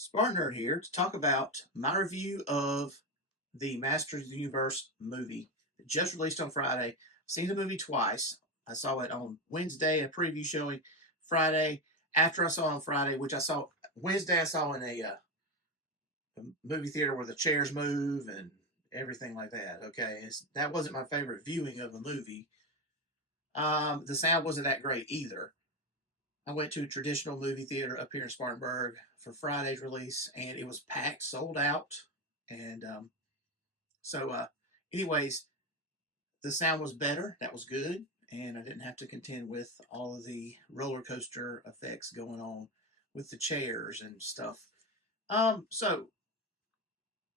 SpartanNerd here to talk about my review of the Masters of the Universe movie that just released on Friday. I've seen the movie twice. I saw it on Wednesday, a preview showing Friday. After I saw it on Friday, which I saw Wednesday, I saw in a movie theater where the chairs move and everything like that. Okay, that wasn't my favorite viewing of the movie. The sound wasn't that great either. I went to a traditional movie theater up here in Spartanburg for Friday's release, and it was packed, sold out. And so, anyways, the sound was better. That was good. And I didn't have to contend with all of the roller coaster effects going on with the chairs and stuff. So,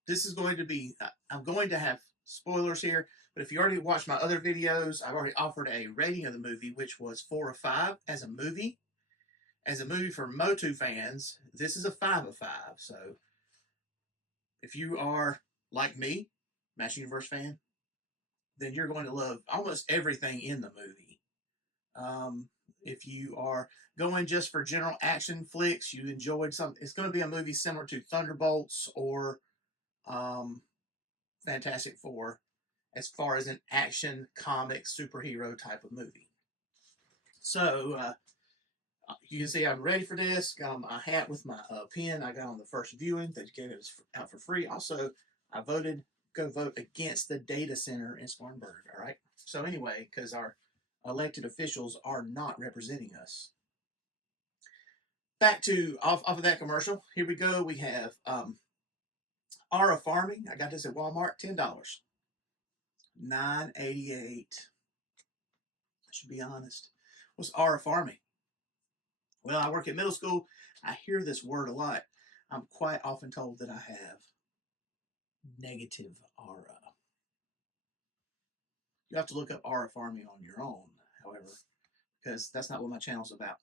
this is going to be, I'm going to have spoilers here. But if you already watched my other videos, I've already offered a rating of the movie, which was 4 of 5 as a movie. As a movie for Motu fans, this is a 5 of 5. So if you are like me, Master Universe fan, then you're going to love almost everything in the movie. If you are going just for general action flicks, you enjoyed something, it's going to be a movie similar to Thunderbolts or Fantastic Four as far as an action comic superhero type of movie. So, you can see I'm ready for this. Got on my hat with my pen I got on the first viewing. They gave it out for free. Also, I go vote against the data center in Spartanburg. All right. So anyway, because our elected officials are not representing us. Back to off of that commercial. Here we go. We have Aura Farming. I got this at Walmart. $10. $9.88. I should be honest. What's Aura Farming? Well, I work at middle school. I hear this word a lot. I'm quite often told that I have negative aura. You have to look up aura farming on your own, however, because that's not what my channel's about.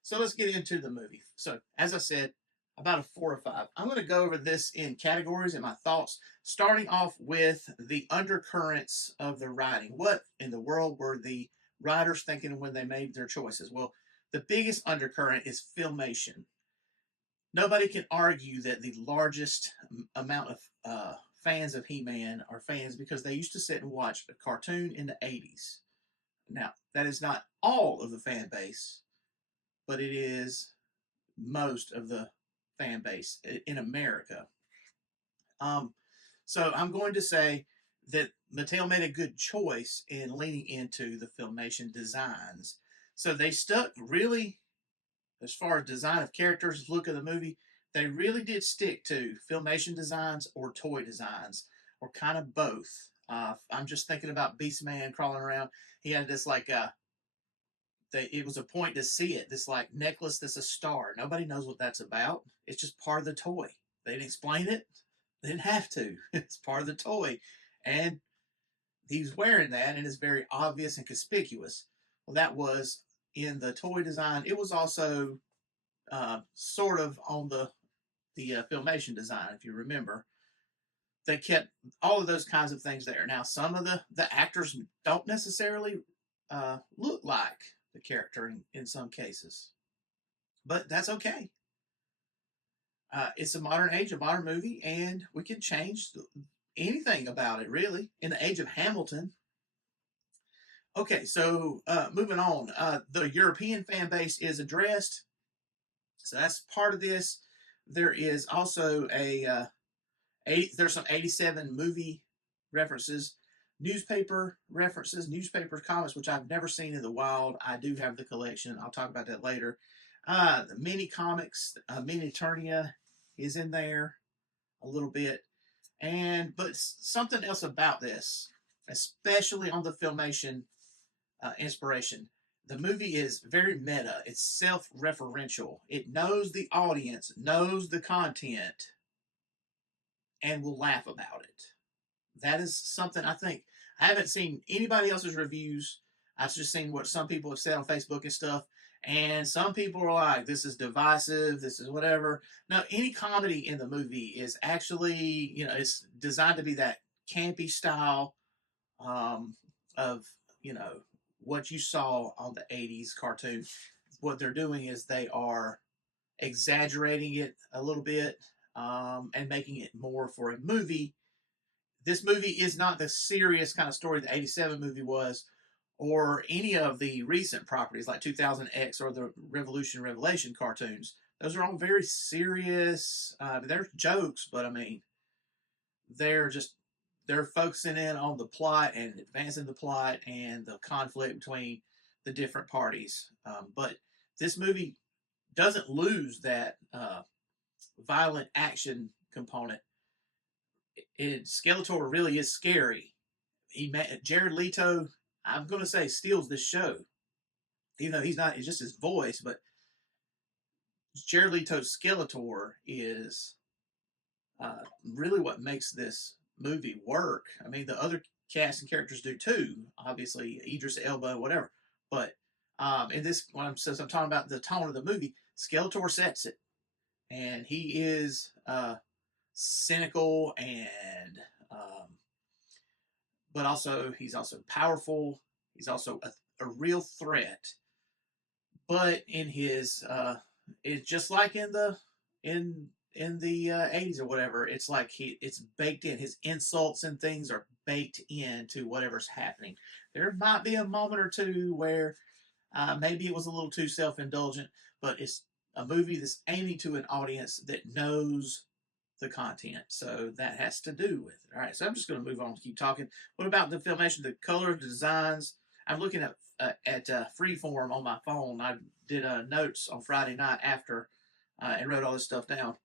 So let's get into the movie. So, as I said, about a 4 or 5. I'm going to go over this in categories and my thoughts, starting off with the undercurrents of the writing. What in the world were the writers thinking when they made their choices? Well, the biggest undercurrent is filmation. Nobody can argue that the largest amount of fans of He-Man are fans because they used to sit and watch a cartoon in the 80s. Now, that is not all of the fan base, but it is most of the fan base in America. So I'm going to say that Mattel made a good choice in leaning into the filmation designs. So they stuck really, as far as design of characters, look of the movie, they really did stick to filmation designs or toy designs, or kind of both. I'm just thinking about Beastman crawling around. He had this it was a point to see it, this like necklace that's a star. Nobody knows what that's about. It's just part of the toy. They didn't explain it. They didn't have to. It's part of the toy. And he's wearing that, and it's very obvious and conspicuous. Well, that was in the toy design. It was also sort of on the filmation design, if you remember. They kept all of those kinds of things there. Now, some of the actors don't necessarily look like the character in some cases, but that's okay. It's a modern age, a modern movie, and we can change anything about it, really. In the age of Hamilton. Okay, so moving on. The European fan base is addressed. So that's part of this. There is also there's some 87 movie references, newspaper references, newspaper comics, which I've never seen in the wild. I do have the collection. I'll talk about that later. The mini comics, Mini Eternia is in there a little bit. But something else about this, especially on the filmation inspiration. The movie is very meta. It's self-referential. It knows the audience, knows the content, and will laugh about it. That is something I think. I haven't seen anybody else's reviews. I've just seen what some people have said on Facebook and stuff. And some people are like, this is divisive, this is whatever. No, any comedy in the movie is actually, it's designed to be that campy style of, what you saw on the 80s cartoon. What they're doing is they are exaggerating it a little bit, and making it more for a movie. This movie is not the serious kind of story the '87 movie was, or any of the recent properties like 2000X or the Revolution Revelation cartoons. Those are all very serious. They're jokes, but I mean, they're just they're focusing in on the plot and advancing the plot and the conflict between the different parties. But this movie doesn't lose that violent action component. Skeletor really is scary. Jared Leto, I'm going to say, steals this show. Even though he's not, it's just his voice. But Jared Leto's Skeletor is really what makes this movie work. I mean, the other cast and characters do too. Obviously, Idris Elba, whatever. But in this, since I'm talking about the tone of the movie, Skeletor sets it, and he is cynical and but also he's also powerful. He's also a real threat. But in his it's just like in the 80s or whatever. It's like it's baked in. His insults and things are baked into whatever's happening. There might be a moment or two where maybe it was a little too self indulgent, but it's a movie that's aiming to an audience that knows the content. So that has to do with it. All right, so I'm just going to move on to keep talking. What about the filmation, the color, the designs? I'm looking at Freeform on my phone. I did notes on Friday night after and wrote all this stuff down.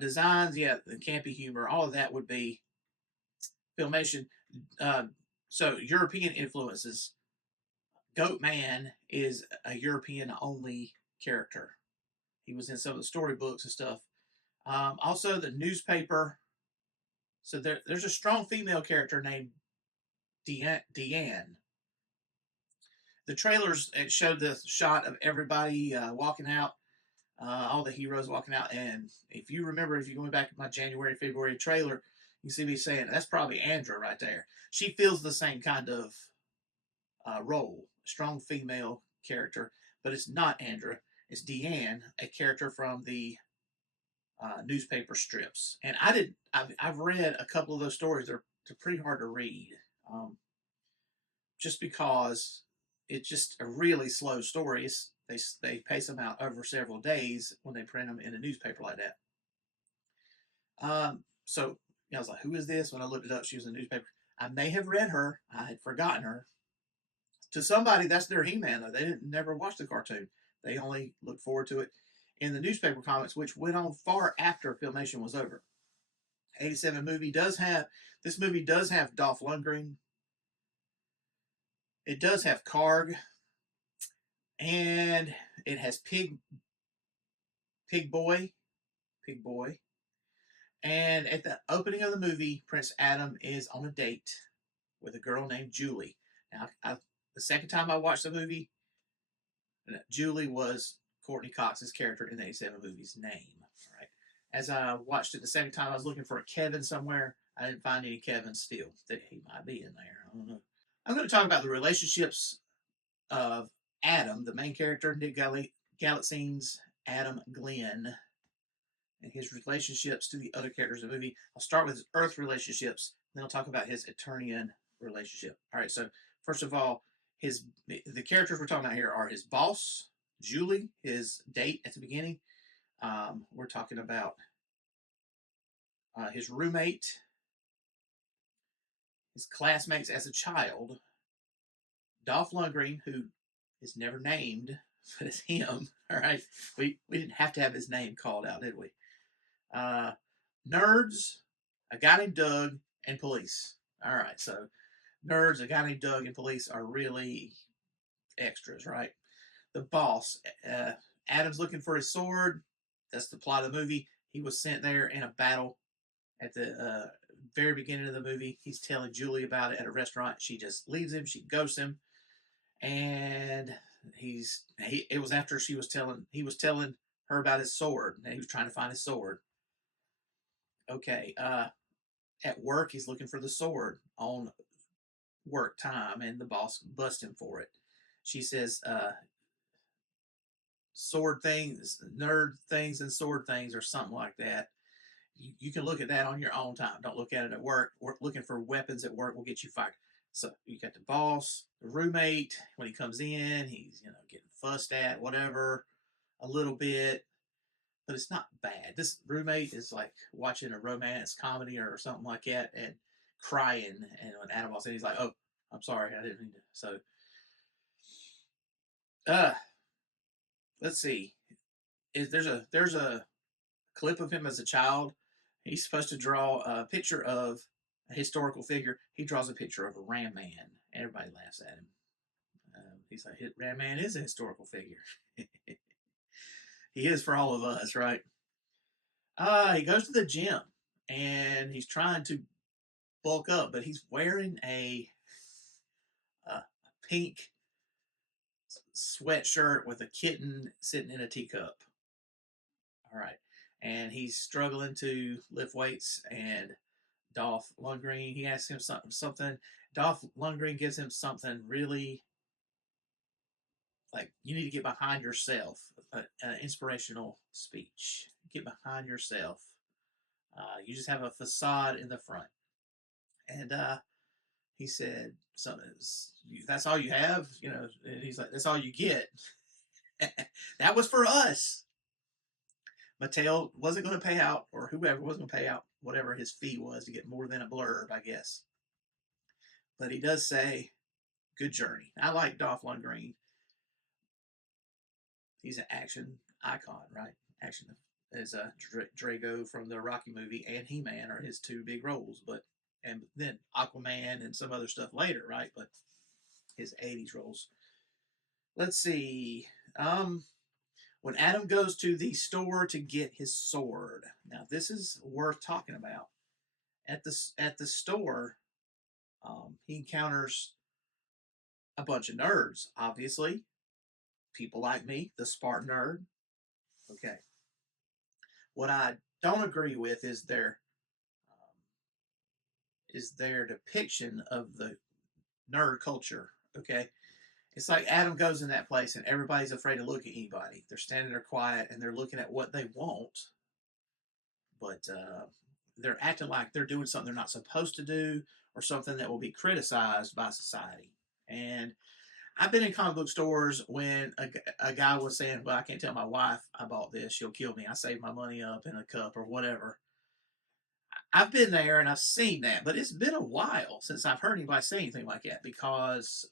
Designs, yeah, the campy humor, all of that would be filmation. Uh, so European influences. Goat Man is a European only character. He was in some of the storybooks and stuff. Also, the newspaper. So there's a strong female character named Deanne. The trailers showed the shot of everybody walking out, all the heroes walking out. And if you remember, if you're going back to my January, February trailer, you see me saying, that's probably Andra right there. She feels the same kind of role, strong female character, but it's not Andra. It's Deanne, a character from the newspaper strips. And I've read a couple of those stories. They're pretty hard to read, just because it's just a really slow story. They pace them out over several days when they print them in a newspaper like that. So I was like, who is this? When I looked it up, she was in the newspaper. I may have read her. I had forgotten her. To somebody, that's their He-Man, though. They didn't never watch the cartoon. They only looked forward to it in the newspaper comics, which went on far after filmation was over. 87 movie does have this movie does have Dolph Lundgren. It does have Karg, and it has Pig Boy, Pig Boy. And at the opening of the movie, Prince Adam is on a date with a girl named Julie. Now, the second time I watched the movie, Julie was Courtney Cox's character in the '87 movie's name. All right. As I watched it the second time, I was looking for a Kevin somewhere. I didn't find any Kevin still. That he might be in there. I don't know. I'm going to talk about the relationships of Adam, the main character, Nick Galitzines, Adam Glenn, and his relationships to the other characters in the movie. I'll start with his Earth relationships, then I'll talk about his Eternian relationship. All right, so first of all, the characters we're talking about here are his boss, Julie, his date at the beginning. We're talking about his roommate, his classmates as a child, Dolph Lundgren, who is never named, but it's him. All right, we didn't have to have his name called out, did we? Nerds, a guy named Doug, and police. All right, so nerds, a guy named Doug, and police are really extras, right? The boss, Adam's looking for his sword. That's the plot of the movie. He was sent there in a battle at the very beginning of the movie. He's telling Julie about it at a restaurant. She just leaves him. She ghosts him, and it was after he was telling her about his sword, and he was trying to find his sword. Okay, at work, he's looking for the sword on work time, and the boss busts him for it. She says, sword things, nerd things, and sword things, or something like that. You can look at that on your own time. Don't look at it at work. Looking for weapons at work will get you fired. So you got the boss, the roommate. When he comes in, he's getting fussed at, whatever, a little bit, but it's not bad. This roommate is like watching a romance comedy or something like that and crying. And when Adam walks in, he's like, "Oh, I'm sorry, I didn't mean to." So, uh, let's see. There's a clip of him as a child. He's supposed to draw a picture of a historical figure. He draws a picture of a Ram Man. Everybody laughs at him. He's like, Ram Man is a historical figure. He is for all of us, right? He goes to the gym and he's trying to bulk up, but he's wearing a pink sweatshirt with a kitten sitting in a teacup. All right. And he's struggling to lift weights, and Dolph Lundgren, he asks him something. Dolph Lundgren gives him something really like, you need to get behind yourself, an inspirational speech. Get behind yourself. You just have a facade in the front. And he said, something, that's all you have? And he's like, that's all you get. That was for us. Mattel wasn't going to pay out, or whoever was going to pay out whatever his fee was to get more than a blurb, I guess. But he does say, good journey. I like Dolph Lundgren. He's an action icon, right? Action is Drago from the Rocky movie and He-Man are his two big roles, and then Aquaman and some other stuff later, right? But his 80s roles. Let's see. When Adam goes to the store to get his sword. Now, this is worth talking about. At the store, he encounters a bunch of nerds, obviously. People like me, the SpartanNerd. Okay. What I don't agree with is their depiction of the nerd culture. Okay. It's like Adam goes in that place and everybody's afraid to look at anybody. They're standing there quiet and they're looking at what they want, but they're acting like they're doing something they're not supposed to do or something that will be criticized by society. And I've been in comic book stores when a guy was saying, well, I can't tell my wife I bought this. She'll kill me. I saved my money up in a cup or whatever. I've been there and I've seen that, but it's been a while since I've heard anybody say anything like that because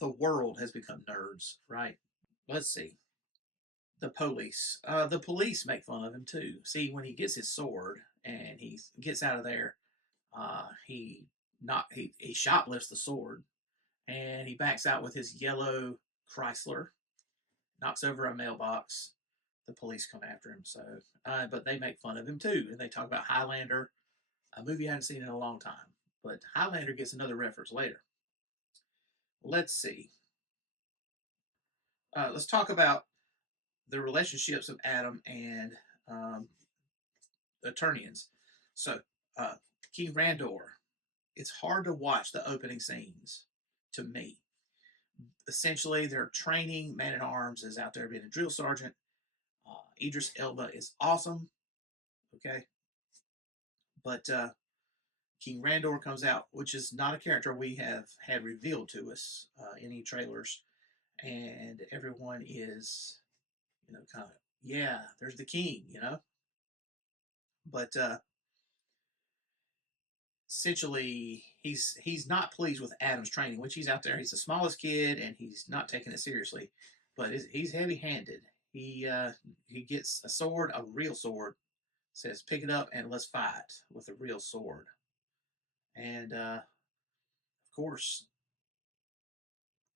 the world has become nerds, right? Let's see. The police. The police make fun of him too. See, when he gets his sword and he gets out of there, he not he shoplifts the sword and he backs out with his yellow Chrysler, knocks over a mailbox. The police come after him. So, but they make fun of him too, and they talk about Highlander, a movie I haven't seen in a long time. But Highlander gets another reference later. Let's see. Let's talk about the relationships of Adam and Eternians. So, King Randor. It's hard to watch the opening scenes to me. Essentially, they're training. Man at Arms is out there being a drill sergeant. Idris Elba is awesome. Okay. But King Randor comes out, which is not a character we have had revealed to us in any trailers. And everyone is, kind of, yeah, there's the king. But essentially, he's not pleased with Adam's training, which he's out there. He's the smallest kid, and he's not taking it seriously. But he's heavy-handed. He gets a sword, a real sword. Says, pick it up and let's fight with a real sword. And course,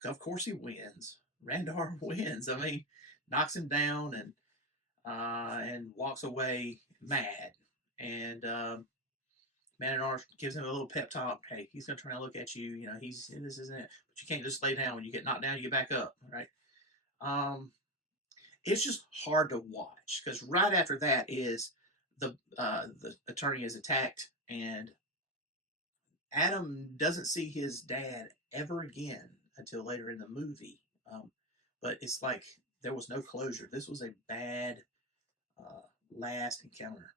of course, he wins. Randar wins. I mean, knocks him down and walks away mad. And Man at Arms gives him a little pep talk. Hey, he's gonna try to look at you. This isn't it. But you can't just lay down. When you get knocked down, you get back up. Right? It's just hard to watch because right after that is the attorney is attacked, and Adam doesn't see his dad ever again until later in the movie. But it's like there was no closure. This was a bad last encounter.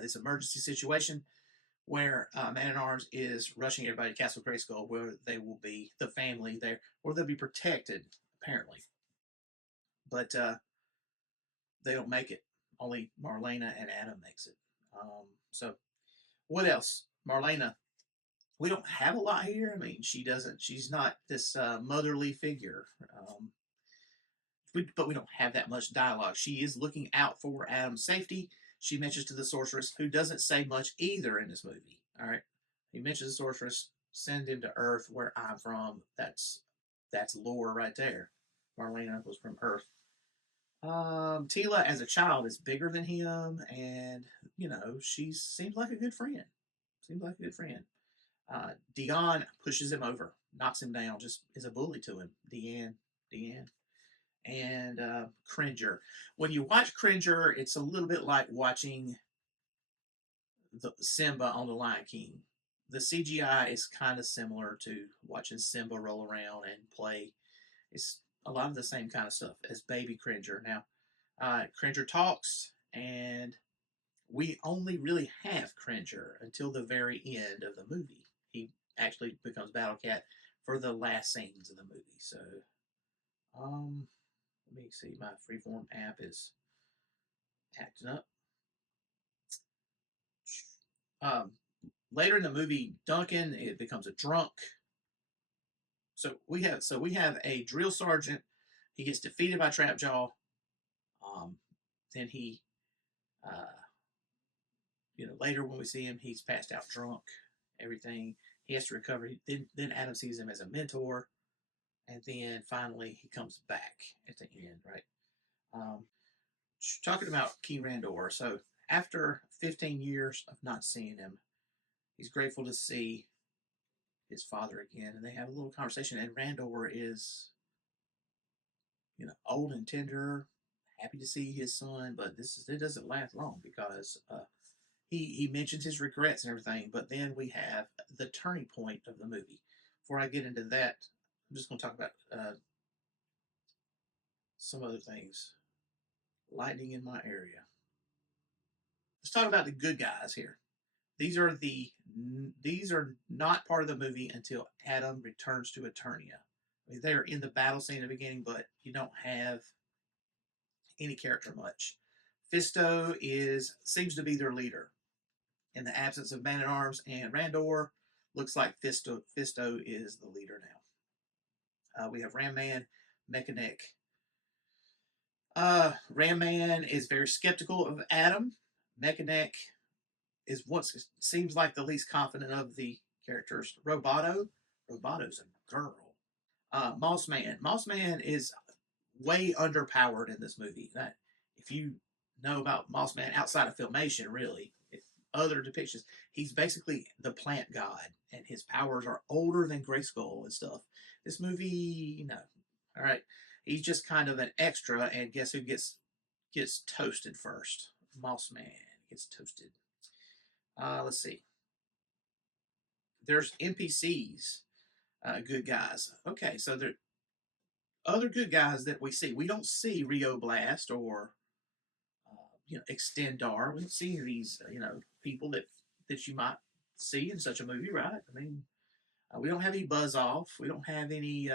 This emergency situation where Man at Arms is rushing everybody to Castle Grayskull, where they will be the family there, where they'll be protected apparently, but they don't make it. Only Marlena and Adam makes it. So what else? Marlena, we don't have a lot here. I mean, she doesn't. She's not this motherly figure. But we don't have that much dialogue. She is looking out for Adam's safety. She mentions to the sorceress, who doesn't say much either in this movie. All right, he mentions the sorceress, send him to Earth, where I'm from. That's lore right there. Marlena was from Earth. Tila, as a child, is bigger than him, and she seems like a good friend. Seems like a good friend. Dion pushes him over, knocks him down, just is a bully to him. Deanne, and Cringer. When you watch Cringer, it's a little bit like watching the Simba on The Lion King. The CGI is kind of similar to watching Simba roll around and play. It's a lot of the same kind of stuff as Baby Cringer. Now, Cringer talks, and we only really have Cringer until the very end of the movie. He actually becomes Battle Cat for the last scenes of the movie. So, let me see. My Freeform app is acting up. Um, Later in the movie, Duncan it becomes a drunk. So we have a drill sergeant. He gets defeated by Trapjaw. Um, then he, uh, later when we see him, he's passed out drunk. Everything he has to recover. Then Adam sees him as a mentor, and then finally he comes back at the end, right? Um, Talking about King Randor. So after 15 years of not seeing him, he's grateful to see his father again, and they have a little conversation. And Randor is, old and tender, happy to see his son, but it doesn't last long because he mentions his regrets and everything. But then we have the turning point of the movie. Before I get into that, I'm just going to talk about some other things. Lightning in my area. Let's talk about the good guys here. These are not part of the movie until Adam returns to Eternia. I mean, they're in the battle scene at the beginning, but you don't have any character much. Fisto seems to be their leader. In the absence of Man at Arms and Randor, looks like Fisto is the leader now. We have Ram Man, Mechanic. Ram Man is very skeptical of Adam. Mechanic is what seems like the least confident of the characters. Roboto's a girl. Moss Man is way underpowered in this movie. That if you know about Moss Man outside of Filmation, really, if other depictions, he's basically the plant god, and his powers are older than Grayskull and stuff. This movie, no. All right, he's just kind of an extra, and guess who gets toasted first? Moss Man gets toasted. Let's see. There's NPCs, good guys. Okay, so there other good guys that we see. We don't see Rio Blast or Extendar. We don't see these people that you might see in such a movie, right? I mean, we don't have any Buzz Off. We don't have any.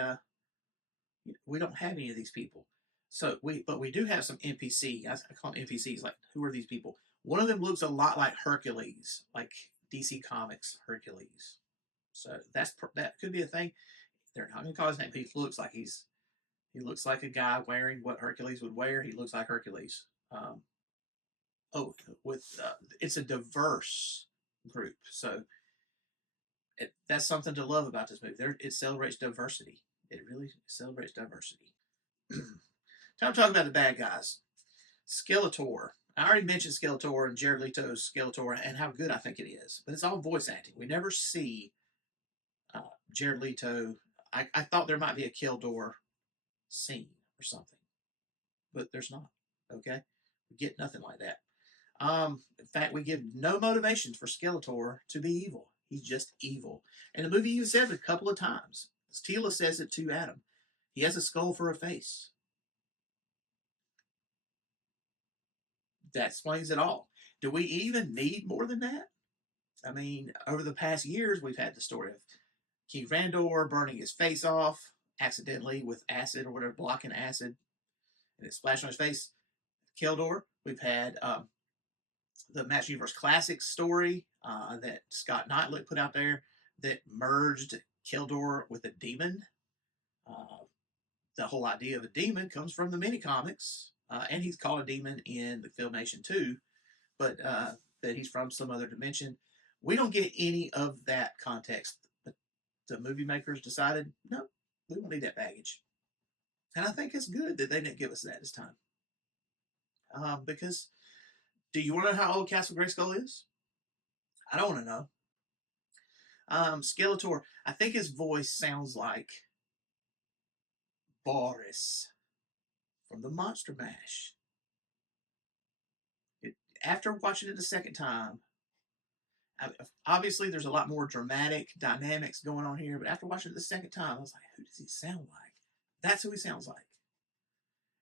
We don't have any of these people. But we do have some NPC. I call them NPCs. Like, who are these people? One of them looks a lot like Hercules, like DC Comics Hercules. So that could be a thing. They're not going to call his name. He looks like a guy wearing what Hercules would wear. He looks like Hercules. It's a diverse group, so that's something to love about this movie. It celebrates diversity. It really celebrates diversity. Time to talk about the bad guys. Skeletor. I already mentioned Skeletor and Jared Leto's Skeletor and how good I think it is, but it's all voice acting. We never see Jared Leto. I thought there might be a Kildor scene or something, but there's not. Okay, we get nothing like that. In fact, we give no motivations for Skeletor to be evil. He's just evil. And the movie even says it a couple of times. Tila says it to Adam. He has a skull for a face. That explains it all. Do we even need more than that? I mean, over the past years, we've had the story of King Randor burning his face off accidentally with acid or whatever, blocking acid, and it splashed on his face. Keldor. We've had the Master Universe Classics story that Scott Knightlick put out there that merged Keldor with a demon. Uh, the whole idea of a demon comes from the mini comics, and he's called a demon in the filmation too, but that he's from some other dimension. We don't get any of that context. But the movie makers decided, no, we don't need that baggage. And I think it's good that they didn't give us that this time. Because do you want to know how old Castle Grayskull is? I don't want to know. Skeletor, I think his voice sounds like Boris from the Monster Mash. It, after watching it the second time, obviously there's a lot more dramatic dynamics going on here, but after watching it the second time, I was like, who does he sound like? That's who he sounds like.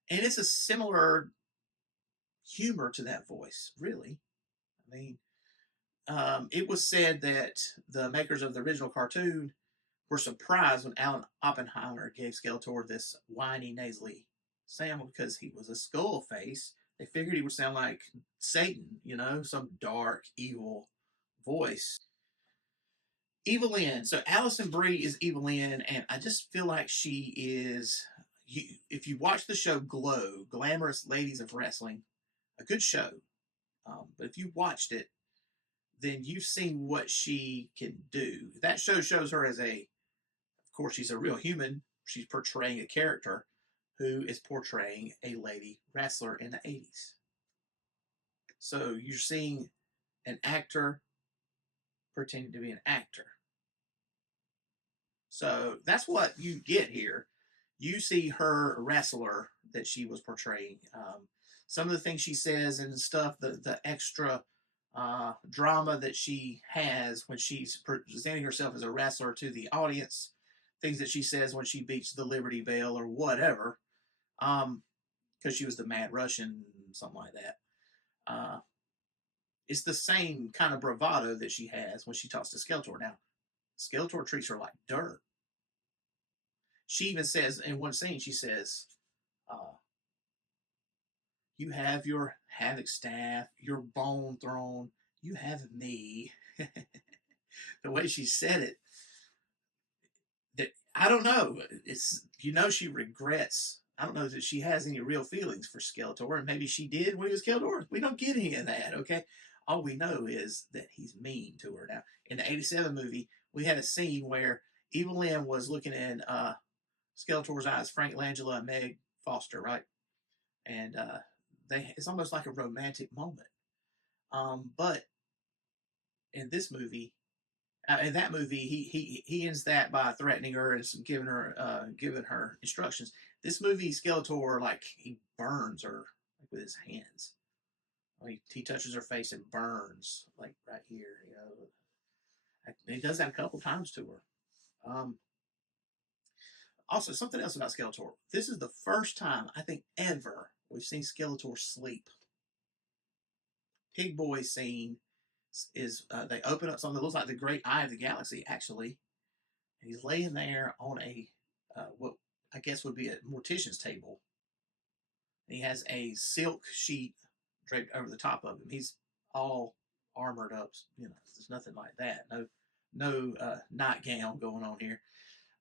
And it's a similar humor to that voice, really. I mean, it was said that the makers of the original cartoon were surprised when Alan Oppenheimer gave Skeletor this whiny, nasally sound because he was a skull face. They figured he would sound like Satan, some dark, evil voice. Evil-Lyn. So Alison Brie is Evil-Lyn, and I just feel like she is. If you watch the show Glow, Glamorous Ladies of Wrestling, a good show. But if you watched it, then you've seen what she can do. That show shows her as of course, she's a real human. She's portraying a character who is portraying a lady wrestler in the 80s. So you're seeing an actor pretending to be an actor. So that's what you get here. You see her wrestler that she was portraying. Some of the things she says and stuff, the extra drama that she has when she's presenting herself as a wrestler to the audience, things that she says when she beats the Liberty Bell or whatever, because she was the Mad Russian, something like that. It's the same kind of bravado that she has when she talks to Skeletor. Now, Skeletor treats her like dirt. She even says in one scene, she says, uh, you have your Havoc staff, your Bone Throne, you have me. The way she said it, that I don't know. It's she regrets. I don't know that she has any real feelings for Skeletor, and maybe she did when he was Skeletor. We don't get any of that. Okay, all we know is that he's mean to her. Now, in the '87 movie, we had a scene where Evil-Lyn was looking in Skeletor's eyes, Frank Langella and Meg Foster, right? And it's almost like a romantic moment. But in that movie, he ends that by threatening her and giving her instructions. This movie, Skeletor, like he burns her like with his hands. Like, he touches her face and burns like right here. He does that a couple times to her. Also, something else about Skeletor. This is the first time I think ever we've seen Skeletor sleep. Pig Boy scene is they open up something that looks like the Great Eye of the Galaxy, actually. And he's laying there on what I guess would be a mortician's table. And he has a silk sheet draped over the top of him. He's all armored up. There's nothing like that. No nightgown going on here.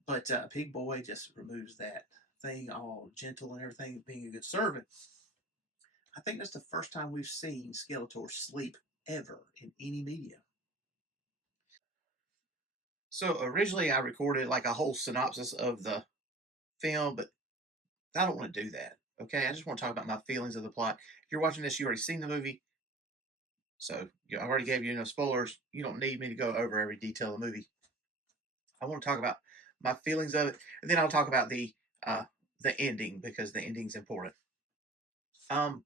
But Pig Boy just removes that thing, all gentle and everything, being a good servant. I think that's the first time we've seen Skeletor sleep ever in any media. So originally I recorded like a whole synopsis of the film, but I don't want to do that. Okay, I just want to talk about my feelings of the plot. If you're watching this, you already seen the movie, so I already gave you no spoilers. You don't need me to go over every detail of the movie. I want to talk about my feelings of it, and then I'll talk about the ending because the ending's important. Um,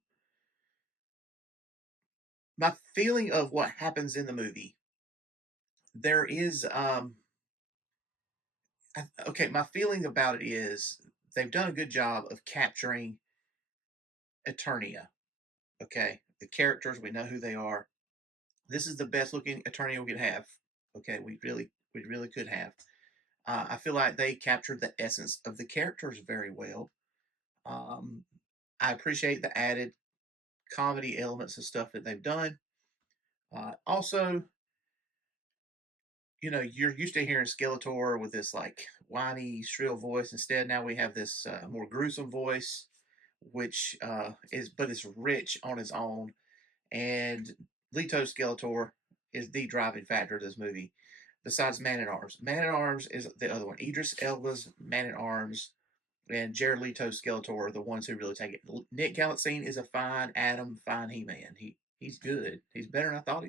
my feeling of what happens in the movie. There is okay. My feeling about it is they've done a good job of capturing Eternia. Okay, The characters, we know who they are. This is the best looking attorney we could have. Okay, we really could have. I feel like they captured the essence of the characters very well. Um, I appreciate the added comedy elements and stuff that they've done. Also, you're used to hearing Skeletor with this like whiny, shrill voice. Instead, now we have this more gruesome voice, which is rich on its own. And Leto Skeletor is the driving factor of this movie. Besides Man at Arms, Man at Arms is the other one. Idris Elba's Man at Arms and Jared Leto's Skeletor are the ones who really take it. Nick Galitzine is a fine Adam, fine He-Man. He's good. He's better than I thought.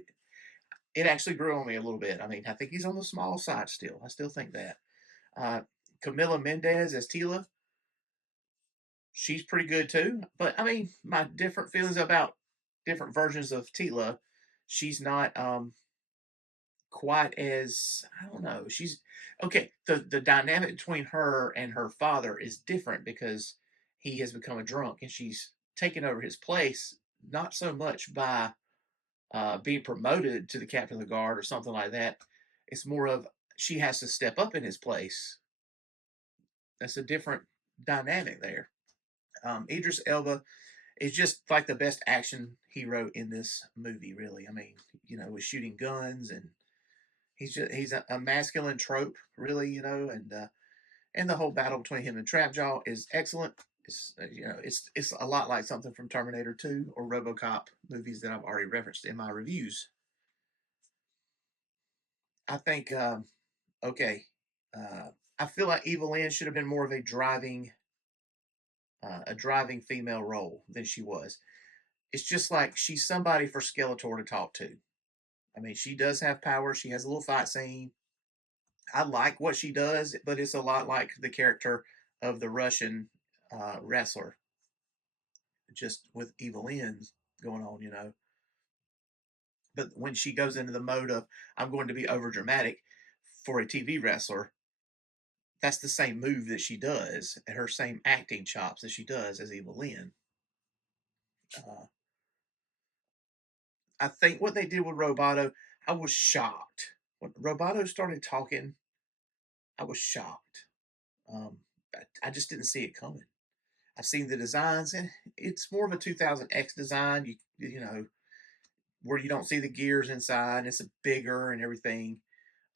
It actually grew on me a little bit. I mean, I think he's on the small side still. I still think that. Uh, Camila Mendez as Tila, she's pretty good too. But I mean, my different feelings about different versions of Tila. She's not quite as, I don't know. She's okay. The dynamic between her and her father is different because he has become a drunk and she's taken over his place. Not so much by being promoted to the captain of the guard or something like that. It's more of she has to step up in his place. That's a different dynamic there. Idris Elba is just like the best action hero in this movie. Really, I mean, with shooting guns and he's a masculine trope, really, and the whole battle between him and Trapjaw is excellent. It's a lot like something from Terminator 2 or RoboCop movies that I've already referenced in my reviews. I think okay, uh, I feel like Evil-Lyn should have been more of a driving female role than she was. It's just like she's somebody for Skeletor to talk to. I mean, she does have power. She has a little fight scene. I like what she does, but it's a lot like the character of the Russian wrestler, just with Evil-Lyn going on. But when she goes into the mode of I'm going to be over dramatic for a TV wrestler, that's the same move that she does, and her same acting chops that she does as Evil-Lyn. Uh, I think what they did with Roboto, I was shocked when Roboto started talking. I was shocked. Um, I just didn't see it coming. I've seen the designs, and it's more of a 2000X design. You know where you don't see the gears inside, and it's bigger and everything.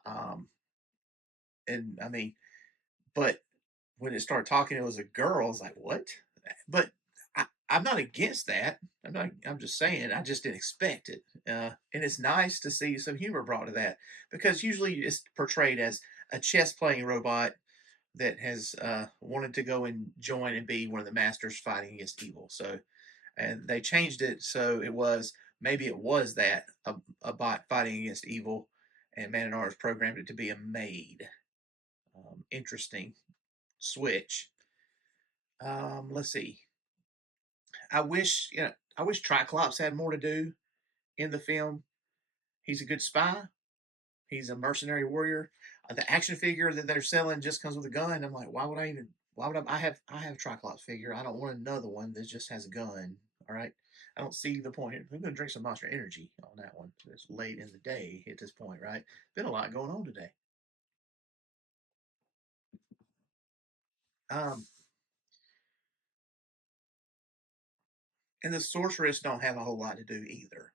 Um, and I mean, but when it started talking, it was a girl. I was like, what? But I'm not against that. I'm not. I'm just saying. I just didn't expect it. And it's nice to see some humor brought to that because usually it's portrayed as a chess playing robot that has wanted to go and join and be one of the masters fighting against evil. So, and they changed it so maybe it was that a bot fighting against evil, and Man at Arms programmed it to be a maid. Interesting switch. Let's see. I wish Triclops had more to do in the film. He's a good spy. He's a mercenary warrior. The action figure that they're selling just comes with a gun. I'm like, why would I even? Why would I have a Triclops figure. I don't want another one that just has a gun. All right. I don't see the point. I'm going to drink some Monster Energy on that one. It's late in the day at this point, right? Been a lot going on today. Um, and the sorceress don't have a whole lot to do either.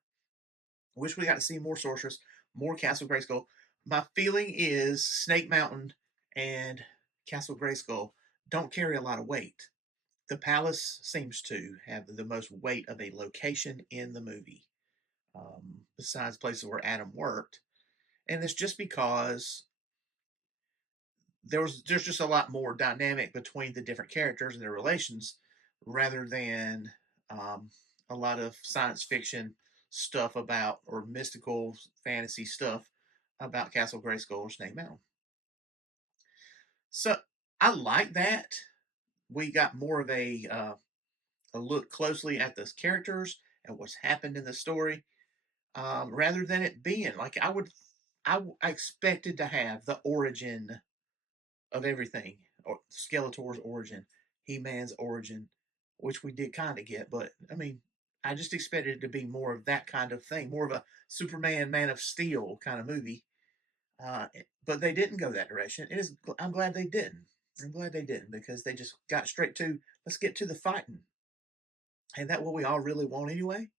Wish we got to see more sorceress, more Castle Grayskull. My feeling is Snake Mountain and Castle Grayskull don't carry a lot of weight. The palace seems to have the most weight of a location in the movie, besides places where Adam worked. And it's just because there's just a lot more dynamic between the different characters and their relations rather than um, a lot of science fiction stuff about or mystical fantasy stuff about Castle Grayskull or Snake Mountain. So I like that we got more of a look closely at those characters and what's happened in the story, rather than it being like I expected to have the origin of everything, or Skeletor's origin, He Man's origin, which we did kind of get. But I mean, I just expected it to be more of that kind of thing, more of a Superman, Man of Steel kind of movie. But they didn't go that direction. I'm glad they didn't. I'm glad they didn't because they just got straight to let's get to the fighting. Ain't that what we all really want anyway?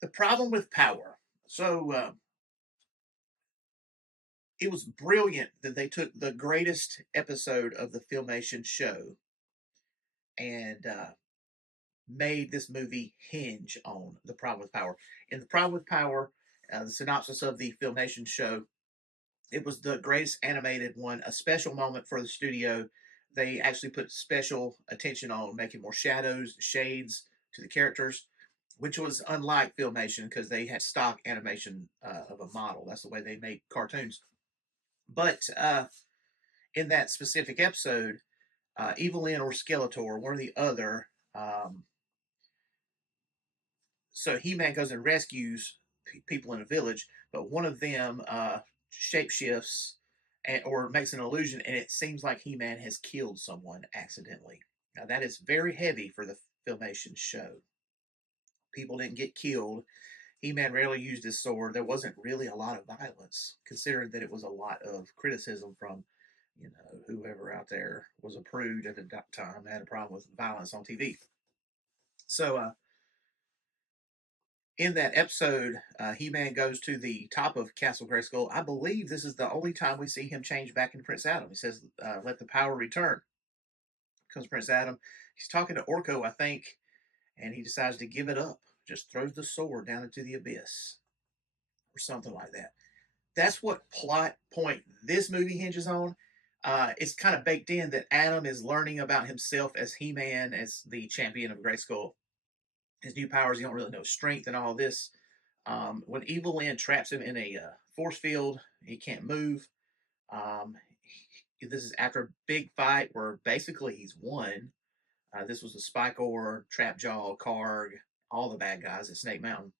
The problem with Power. So it was brilliant that they took the greatest episode of the Filmation show and made this movie hinge on the problem with Power. In the problem with Power, the synopsis of the Filmation show, it was the greatest animated one, a special moment for the studio. They actually put special attention on making more shadows, shades to the characters, which was unlike Filmation because they had stock animation of a model. That's the way they made cartoons. But in that specific episode, Evil-Lyn or Skeletor, one or the other, so He-Man goes and rescues people in a village, but one of them shapeshifts or makes an illusion, and it seems like He-Man has killed someone accidentally. Now that is very heavy for the Filmation show. People didn't get killed. He-Man rarely used his sword. There wasn't really a lot of violence, considering that it was a lot of criticism from, whoever out there was a prude at the time had a problem with violence on TV. So in that episode, He-Man goes to the top of Castle Grayskull. I believe this is the only time we see him change back into Prince Adam. He says, "Let the power return." Comes Prince Adam. He's talking to Orko, I think, and he decides to give it up. Just throws the sword down into the abyss, or something like that. That's what plot point this movie hinges on. It's kind of baked in that Adam is learning about himself as He-Man, as the champion of Grayskull. His new powers, you don't really know strength and all this. When Evil-Lyn traps him in a force field, he can't move. This is after a big fight where basically he's won. This was a Spikor, Trapjaw, Karg, all the bad guys at Snake Mountain.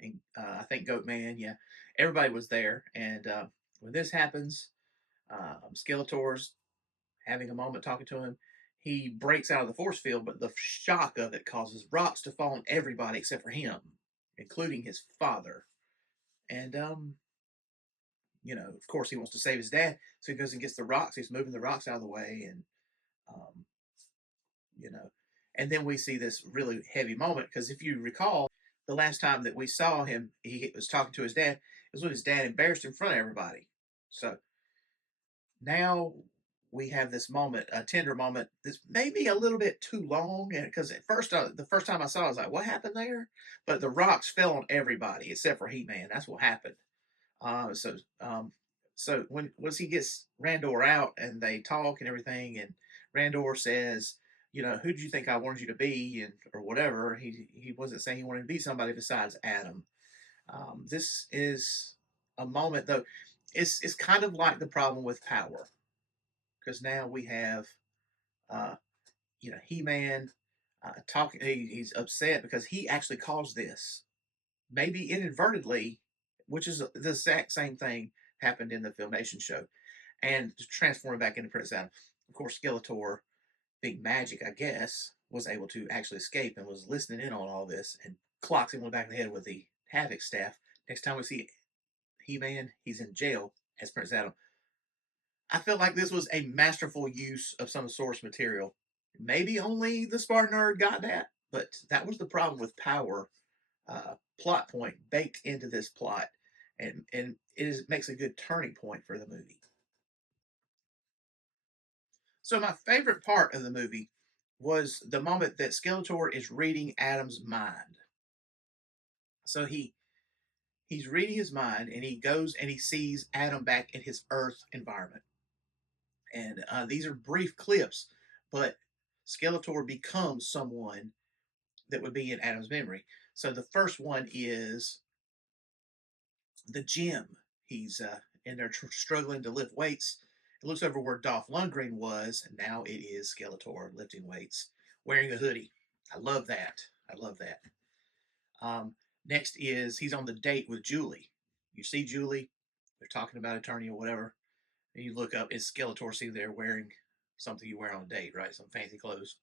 And I think Goatman, yeah. Everybody was there. And when this happens, Skeletor's having a moment talking to him. He breaks out of the force field, but the shock of it causes rocks to fall on everybody except for him, including his father. And of course, he wants to save his dad, so he goes and gets the rocks. He's moving the rocks out of the way, and um, you know, and then we see this really heavy moment because if you recall, the last time that we saw him, he was talking to his dad. It was when his dad embarrassed in front of everybody. So now we have this moment, a tender moment. This may be a little bit too long, because at first, the first time I saw it, I was like, "What happened there?" But the rocks fell on everybody except for He-Man. That's what happened. Uh, so, um, so when once he gets Randor out and they talk and everything, and Randor says, "Who did you think I wanted you to be?" and or whatever. He wasn't saying he wanted to be somebody besides Adam. This is a moment though. It's kind of like the problem with Power because now we have uh, He-Man talking. He's upset because he actually caused this, maybe inadvertently, which is the exact same thing happened in the Filmation show, and to transform him back into Prince Adam. Of course, Skeletor, being magic, I guess, was able to actually escape and was listening in on all this and clocks him on the back of the head with the Havoc staff. Next time we see He-Man, he's in jail as Prince Adam. I felt like this was a masterful use of some source material. Maybe only the SpartanNerd got that, but that was the problem with Power. Plot point baked into this plot, and makes a good turning point for the movie. So my favorite part of the movie was the moment that Skeletor is reading Adam's mind. So he's reading his mind, and he goes and he sees Adam back in his Earth environment. And these are brief clips, but Skeletor becomes someone that would be in Adam's memory. So the first one is the gym. He's in there struggling to lift weights. It looks over where Dolph Lundgren was, and now it is Skeletor lifting weights, wearing a hoodie. I love that. I love that. Next is he's on the date with Julie. You see Julie, they're talking about attorney or whatever, and you look up, it's Skeletor sitting there wearing something you wear on a date, right? Some fancy clothes.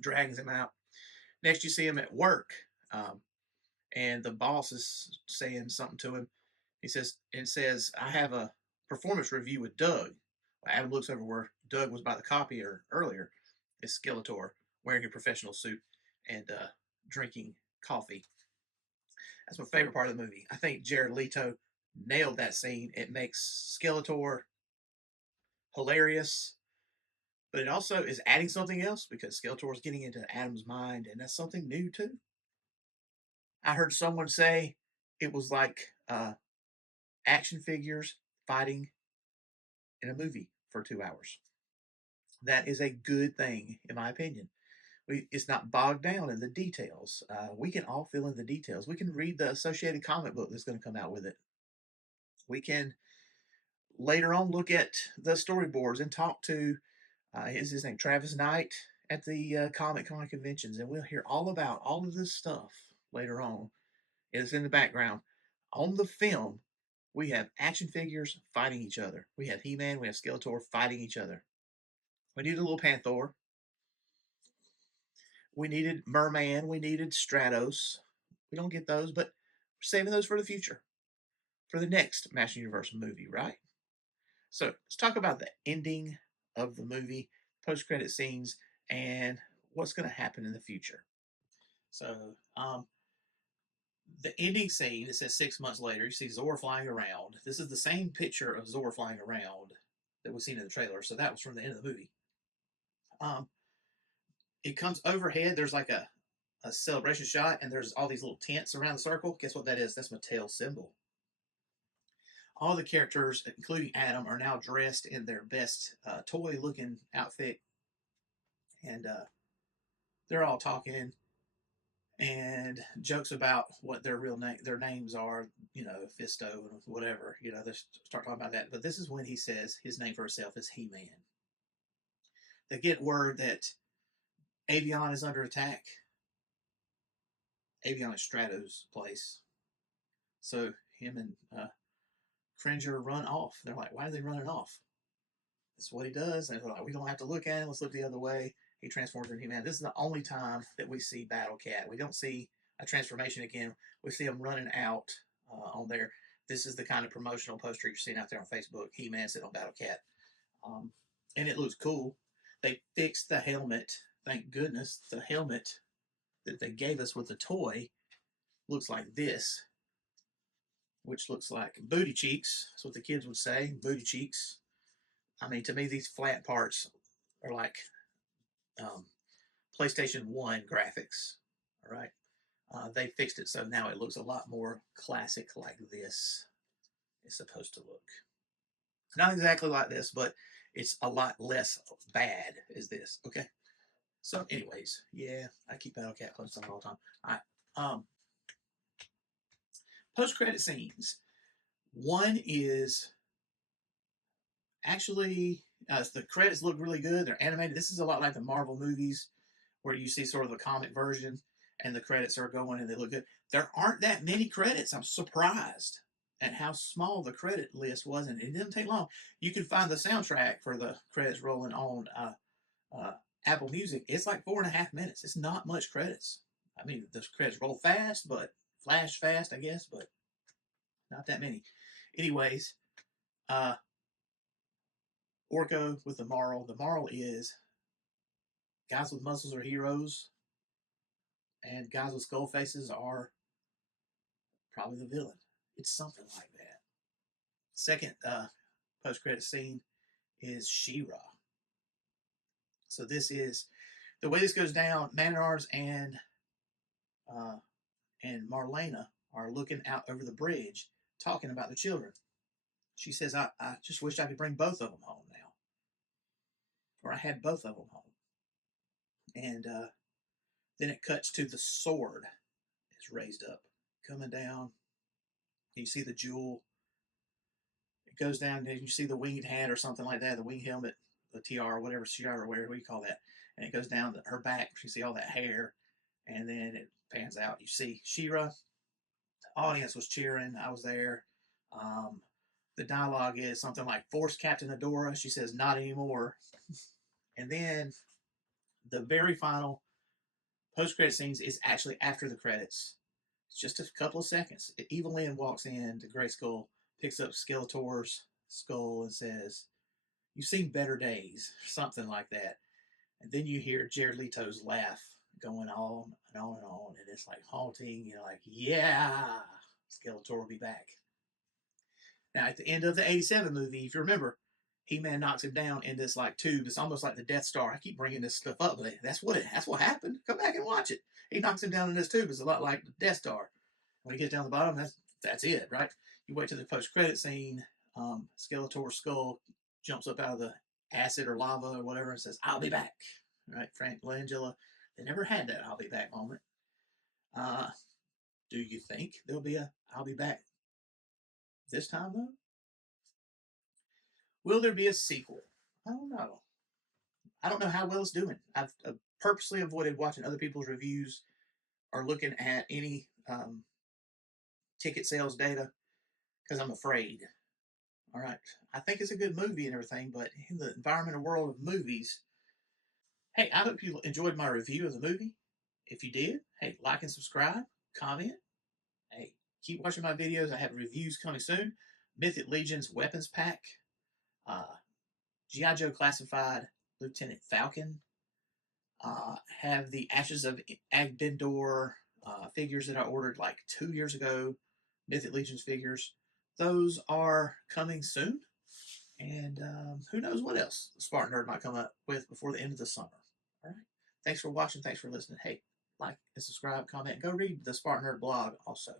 Drags him out. Next, you see him at work, um, and the boss is saying something to him. He says, I have a performance review with Doug. Adam looks over where Doug was by the copier earlier. It's Skeletor wearing a professional suit and drinking coffee. That's my favorite part of the movie. I think Jared Leto nailed that scene. It makes Skeletor hilarious, but it also is adding something else because Skeletor is getting into Adam's mind, and that's something new too. I heard someone say it was like action figures fighting in a movie for 2 hours. That is a good thing, in my opinion. It's not bogged down in the details. We can all fill in the details. We can read the associated comic book that's going to come out with it. We can later on look at the storyboards and talk to is his name Travis Knight at the Comic Con conventions, and we'll hear all about all of this stuff later on. It's in the background. On the film, we have action figures fighting each other. We have He-Man, we have Skeletor fighting each other. We needed a little Panther. We needed Merman. We needed Stratos. We don't get those, but we're saving those for the future, for the next Master Universe movie, right? So let's talk about the ending of the movie, post-credit scenes, and what's going to happen in the future. So the ending scene, it says 6 months later, you see Zor flying around. This is the same picture of Zor flying around that we've seen in the trailer. So that was from the end of the movie. It comes overhead. There's like a celebration shot, and there's all these little tents around the circle. Guess what that is? That's Mattel's symbol. All the characters, including Adam, are now dressed in their best toy-looking outfit, and they're all talking and jokes about what their their names are. You know, Fisto and whatever. You know, they start talking about that. But this is when he says his name for himself is He-Man. They get word that Avion is under attack. Avion is Strato's place. So him and Cringer run off. They're like, why are they running off? That's what he does. And they're like, we don't have to look at him. Let's look the other way. He transforms into He-Man. This is the only time that we see Battle Cat. We don't see a transformation again. We see him running out on there. This is the kind of promotional poster you're seeing out there on Facebook. He-Man sitting on Battle Cat. And it looks cool. They fixed the helmet. Thank goodness. The helmet that they gave us with the toy looks like this, which looks like booty cheeks. That's what the kids would say, booty cheeks. I mean, to me, these flat parts are like PlayStation 1 graphics. All right. They fixed it so now it looks a lot more classic like this is supposed to look. Not exactly like this, but it's a lot less bad as this. Okay. So, anyways, yeah, I keep Battle Cat close on all the time. All right. Post-credit scenes. One is actually the credits look really good. They're animated. This is a lot like the Marvel movies where you see sort of the comic version and the credits are going and they look good. There aren't that many credits. I'm surprised at how small the credit list was, and it didn't take long. You can find the soundtrack for the credits rolling on Apple Music. It's like 4.5 minutes. It's not much credits. I mean, the credits roll fast, but flash fast, I guess, but not that many. Anyways, Orko with the moral. The moral is guys with muscles are heroes, and guys with skull faces are probably the villain. It's something like that. Second post-credit scene is She-Ra. So this is the way this goes down. Man-at-Arms and Marlena are looking out over the bridge, talking about the children. She says, I just wish I could bring both of them home now. Or I had both of them home. And then it cuts to the sword is raised up, coming down. You see the jewel. It goes down, and you see the winged hat or something like that, the winged helmet, the tiara, whatever tiara, what do you call that? And it goes down her back. You see all that hair, and then it pans out. You see She-Ra. The audience was cheering. I was there. The dialogue is something like, "Force Captain Adora." She says, "Not anymore." And then the very final post-credit scenes is actually after the credits. It's just a couple of seconds. Evil-Lyn walks in to Grayskull, picks up Skeletor's skull, and says, "You've seen better days," something like that. And then you hear Jared Leto's laugh going on and on and on, and it's like haunting. You're like, yeah, Skeletor will be back. Now, at the end of the 87 movie, if you remember, He-Man knocks him down in this like tube. It's almost like the Death Star. I keep bringing this stuff up, but that's what happened. Come back and watch it. He knocks him down in this tube. It's a lot like the Death Star. When he gets down the bottom, that's it, right? You wait to the post-credit scene. Skeletor's skull jumps up out of the acid or lava or whatever and says, "I'll be back." Right? Frank Langella, they never had that "I'll be back" moment. Uh, do you think there'll be a "I'll be back" this time though? Will there be a sequel? I don't know. I don't know how well it's doing. I've purposely avoided watching other people's reviews or looking at any ticket sales data because I'm afraid. All right. I think it's a good movie and everything, but in the environmental world of movies, hey, I hope you enjoyed my review of the movie. If you did, hey, like and subscribe, comment. Hey, keep watching my videos. I have reviews coming soon. Mythic Legion's weapons pack, uh, G.I. Joe Classified, Lieutenant Falcon, have the Ashes of Agbendor figures that I ordered like 2 years ago, Mythic Legion's figures. Those are coming soon. And who knows what else the SpartanNerd might come up with before the end of the summer. All right. Thanks for watching. Thanks for listening. Hey, like and subscribe, comment, and go read the SpartanNerd blog also.